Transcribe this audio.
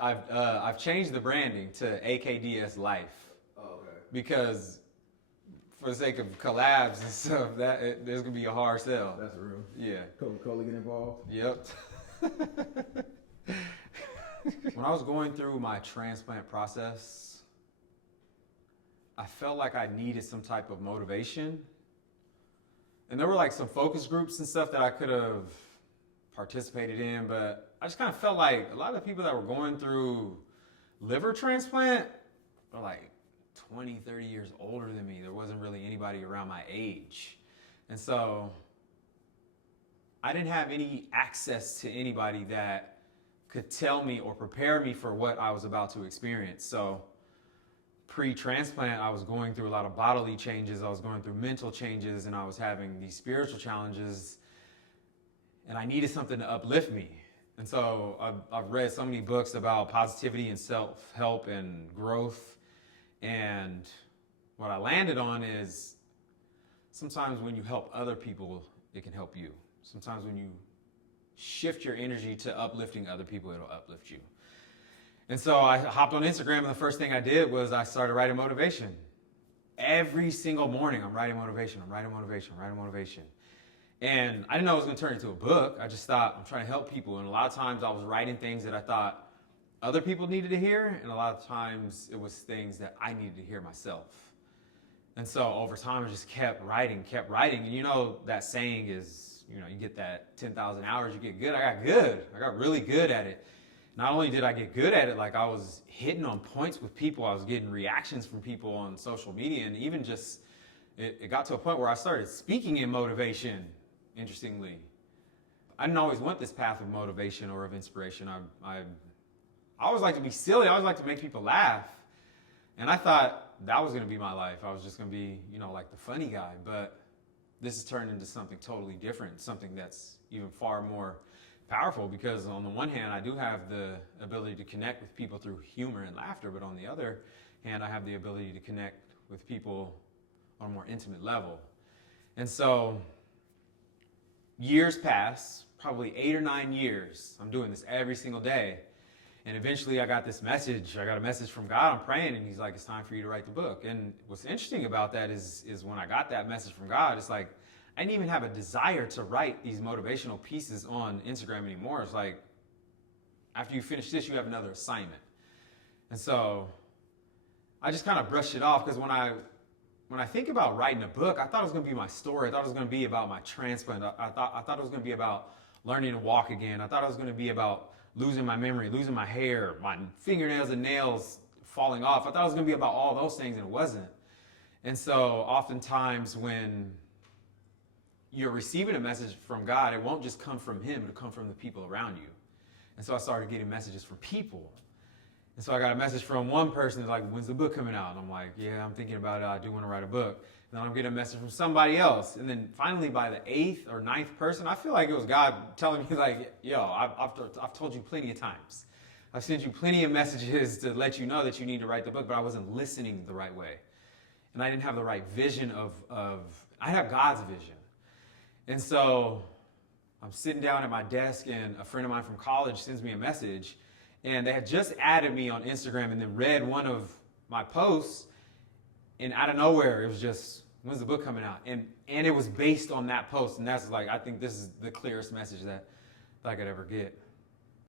I've changed the branding to AKDS Life. Oh, okay. Because for the sake of collabs and stuff, there's gonna be a hard sell. That's real. Yeah. Coca-Cola get involved? Yep. When I was going through my transplant process, I felt like I needed some type of motivation. And there were like some focus groups and stuff that I could have participated in, but I just kind of felt like a lot of the people that were going through liver transplant are like 20, 30 years older than me. There wasn't really anybody around my age. And so I didn't have any access to anybody that could tell me or prepare me for what I was about to experience. So pre-transplant, I was going through a lot of bodily changes. I was going through mental changes, and I was having these spiritual challenges, and I needed something to uplift me. And so I've read so many books about positivity and self-help and growth. And what I landed on is sometimes when you help other people, it can help you. Sometimes when you shift your energy to uplifting other people, it'll uplift you. And so I hopped on Instagram, and the first thing I did was I started writing motivation. Every single morning, I'm writing motivation. And I didn't know it was going to turn into a book. I just thought I'm trying to help people. And a lot of times I was writing things that I thought other people needed to hear. And a lot of times it was things that I needed to hear myself. And so over time, I just kept writing. And you know, that saying is, you know, you get that 10,000 hours, you get good. I got good. I got really good at it. Not only did I get good at it, like I was hitting on points with people. I was getting reactions from people on social media. And even just, it got to a point where I started speaking in motivation, interestingly. I didn't always want this path of motivation or of inspiration. I always like to be silly. I always like to make people laugh. And I thought that was going to be my life. I was just going to be, you know, like the funny guy. But this has turned into something totally different, something that's even far more powerful, because on the one hand, I do have the ability to connect with people through humor and laughter, but on the other hand, I have the ability to connect with people on a more intimate level. And so years pass, probably 8 or 9 years. I'm doing this every single day. And eventually I got this message. I got a message from God. I'm praying, and he's like, it's time for you to write the book. And what's interesting about that is when I got that message from God, it's like, I didn't even have a desire to write these motivational pieces on Instagram anymore. It's like, after you finish this, you have another assignment. And so I just kind of brushed it off, because when I think about writing a book, I thought it was going to be my story. I thought it was going to be about my transplant. I thought it was going to be about learning to walk again. I thought it was going to be about losing my memory, losing my hair, my fingernails and nails falling off. I thought it was going to be about all those things, and it wasn't. And so oftentimes when you're receiving a message from God, it won't just come from him, it'll come from the people around you. And so I started getting messages from people. And so I got a message from one person that's like, when's the book coming out? And I'm like, yeah, I'm thinking about it. I do want to write a book. And then I'm getting a message from somebody else. And then finally by the 8th or 9th person, I feel like it was God telling me like, yo, I've told you plenty of times. I've sent you plenty of messages to let you know that you need to write the book, but I wasn't listening the right way. And I didn't have the right vision I have God's vision. And so I'm sitting down at my desk, and a friend of mine from college sends me a message, and they had just added me on Instagram and then read one of my posts, and out of nowhere, it was just, when's the book coming out? And it was based on that post, and that's like, I think this is the clearest message that I could ever get.